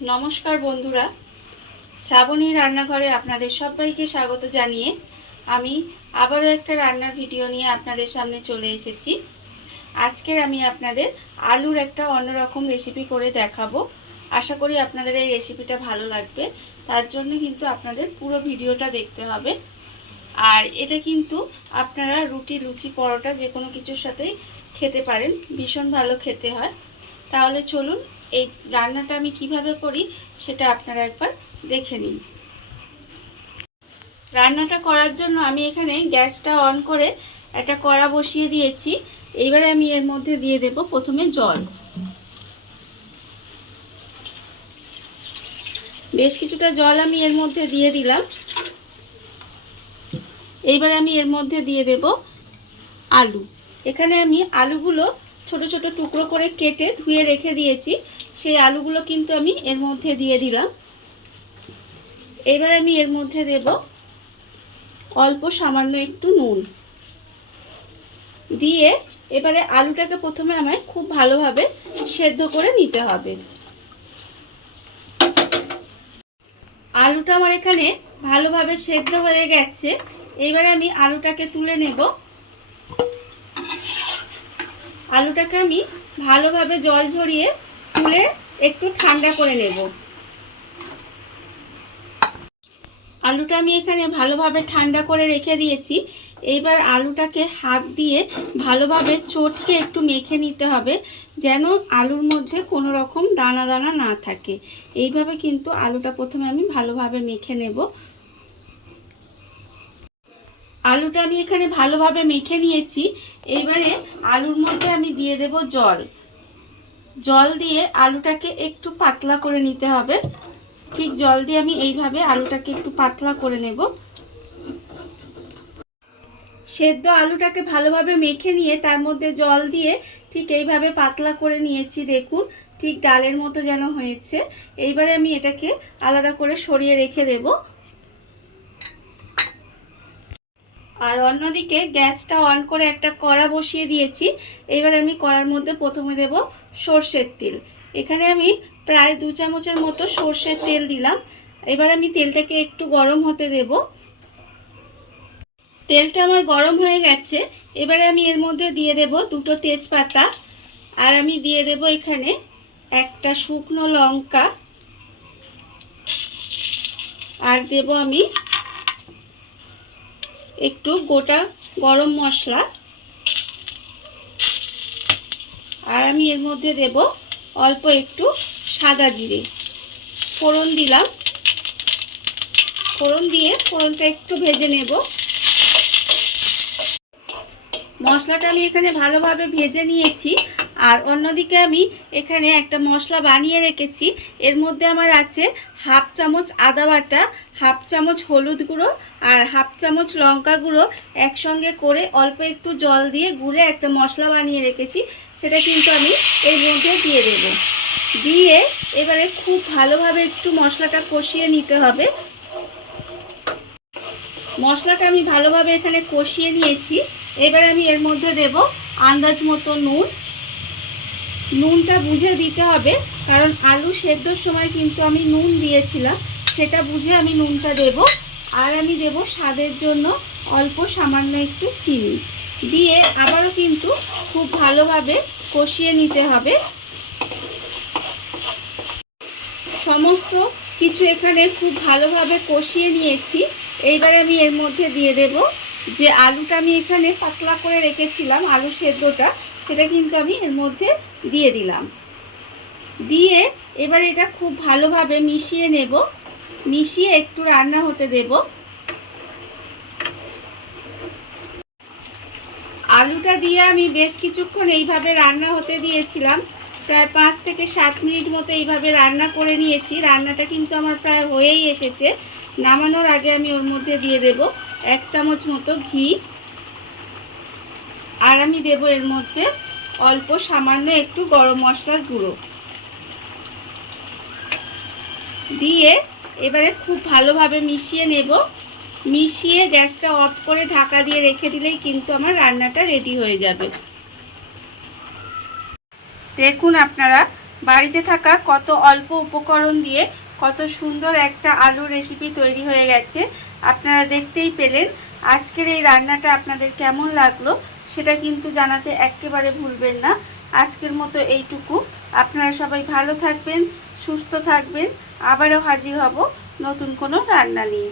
নমস্কার বন্ধুরা, শ্রাবণী রান্নাঘরে আপনাদের সবাইকে স্বাগত জানিয়ে আমি আবারও একটা রান্নার ভিডিও নিয়ে আপনাদের সামনে চলে এসেছি। আজকের আমি আপনাদের আলুর একটা অন্যরকম রেসিপি করে দেখাবো। আশা করি আপনাদের এই রেসিপিটা ভালো লাগবে। তার জন্য কিন্তু আপনাদের পুরো ভিডিওটা দেখতে হবে। আর এটা কিন্তু আপনারা রুটি, লুচি, পরোটা যে কোনো কিছুর সাথেই খেতে পারেন, ভীষণ ভালো খেতে হয়। তাহলে চলুন এই রান্নাটা আমি কিভাবে করি সেটা আপনারা একবার দেখে নিন। রান্নাটা করার জন্য আমি এখানে গ্যাসটা অন করে একটা কড়া বসিয়ে দিয়েছি। এইবারে আমি এর মধ্যে দিয়ে দেব প্রথমে জল। বেশ কিছুটা জল আমি এর মধ্যে দিয়ে দিলাম। এইবারে আমি এর মধ্যে দিয়ে দেব আলু। এখানে আমি আলুগুলো ছোট ছোট টুকরো করে কেটে ধুয়ে রেখে দিয়েছি। সেই আলুগুলো কিন্তু আমি এর মধ্যে দিয়ে দিলাম। এবার আমি এর মধ্যে দেব অল্প সামান্য একটু নুন দিয়ে এবারে আলুটাকে প্রথমে আমায় খুব ভালোভাবে সেদ্ধ করে নিতে হবে। আলুটা আমার এখানে ভালোভাবে সেদ্ধ হয়ে গেছে। এবারে আমি আলুটাকে তুলে নেব। আলুটাকে আমি ভালোভাবে জল ঝরিয়ে তুলে একটু ঠান্ডা করে নেব। আলুটা আমি এখানে ভালোভাবে ঠান্ডা করে রেখে দিয়েছি। এইবার আলুটাকে হাত দিয়ে ভালোভাবে চটকে একটু মেখে নিতে হবে, যেন আলুর মধ্যে কোনো রকম দানা দানা না থাকে। এইভাবে কিন্তু আলুটা প্রথমে আমি ভালোভাবে মেখে নেব। আলুটা আমি এখানে ভালোভাবে মেখে নিয়েছি। এইবারে আলুর মধ্যে আমি দিয়ে দেব জল। জল দিয়ে আলুটাকে একটু পাতলা করে নিতে হবে। ঠিক জল দিয়ে আমি এইভাবে আলুটাকে একটু পাতলা করে নেব। সেদ্ধ আলুটাকে ভালোভাবে মেখে নিয়ে তার মধ্যে জল দিয়ে ঠিক এইভাবে পাতলা করে নিয়েছি। দেখুন ঠিক ডালের মতো যেন হয়েছে। এইবারে আমি এটাকে আলাদা করে সরিয়ে রেখে দেব। আর অন্যদিকে গ্যাসটা অন করে একটা কড়া বসিয়ে দিয়েছি। এইবার আমি কড়ার মধ্যে প্রথমে দেব সর্ষের তেল। এখানে আমি প্রায় 2 চামচের মতো সর্ষের তেল দিলাম। এবার আমি তেলটাকে একটু গরম হতে দেব। তেলটা আমার গরম হয়ে গেছে। এবারে আমি এর মধ্যে দিয়ে দেব 2টো তেজপাতা, আর আমি দিয়ে দেব এখানে একটা শুকনো লঙ্কা, আর দেব আমি একটু গোটা গরম মশলা, আর আমি এর মধ্যে দেব অল্প একটু সাদা জিরে। ফোড়ন দিলাম। ফোড়ন দিয়ে ফোড়নটা একটু ভেজে নেব। মশলাটা আমি এখানে ভালোভাবে ভেজে নিয়েছি। আর অন্যদিকে আমি এখানে একটা মশলা বানিয়ে রেখেছি। এর মধ্যে আমার আছে 1/2 চামচ আদা বাটা, 1/2 চামচ হলুদ গুঁড়ো আর 1/2 চামচ লঙ্কা গুঁড়ো একসঙ্গে করে অল্প একটু জল দিয়ে গুলে একটা মশলা বানিয়ে রেখেছি। সেটা কিন্তু আমি এর মধ্যে দিয়ে দেব। দিয়ে এবারে খুব ভালোভাবে একটু মশলাটা কষিয়ে নিতে হবে। মশলাটা আমি ভালোভাবে এখানে কষিয়ে নিয়েছি। এবারে আমি এর মধ্যে দেব আন্দাজ মতো নুন। নুনটা বুঝে দিতে হবে, কারণ আলু সেদ্ধর সময় কিন্তু আমি নুন দিয়েছিলাম। সেটা বুঝে আমি নুনটা দেব। আর আমি দেব স্বাদের জন্য অল্প সামান্য একটু চিনি দিয়ে আবারও কিন্তু খুব ভালোভাবে কষিয়ে নিতে হবে। সমস্ত কিছু এখানে খুব ভালোভাবে কষিয়ে নিয়েছি। এইবারে আমি এর মধ্যে দিয়ে দেব যে আলুটা আমি এখানে পাতলা করে রেখেছিলাম, আলু সেদ্ধটা, সেটা কিন্তু আমি এর মধ্যে দিয়ে দিলাম। দিয়ে এবার এটা খুব ভালোভাবে মিশিয়ে নেব। মিশিয়ে একটু রান্না হতে দেব। আলুটা দিয়ে আমি বেশ কিছুক্ষণ এইভাবে রান্না হতে দিয়েছিলাম। প্রায় 5 থেকে 7 মিনিট মতো এইভাবে রান্না করে নিয়েছি। রান্নাটা কিন্তু আমার প্রায় হয়েই এসেছে। নামানোর আগে আমি ওর মধ্যে দিয়ে দেব 1 চামচ মতো ঘি, আর আমি দেব এর মধ্যে অল্প সামান্য একটু গরম মশলার গুঁড়ো দিয়ে এবারে খুব ভালোভাবে মিশিয়ে নেব। মিশিয়ে গ্যাসটা অফ করে ঢাকা দিয়ে রেখে দিলেই কিন্তু আমার রান্নাটা রেডি হয়ে যাবে। দেখুন আপনারা বাড়িতে থাকা কত অল্প উপকরণ দিয়ে কত সুন্দর একটা আলুর রেসিপি তৈরি হয়ে গেছে। আপনারা দেখতেই পেলেন। আজকের এই রান্নাটা আপনাদের কেমন লাগলো সেটা কিন্তু জানাতে একেবারে ভুলবেন না। আজকের মতো এইটুকু। আপনারা সবাই ভালো থাকবেন, সুস্থ থাকবেন। আবারও হাজির হব নতুন কোনো রান্না নিয়ে।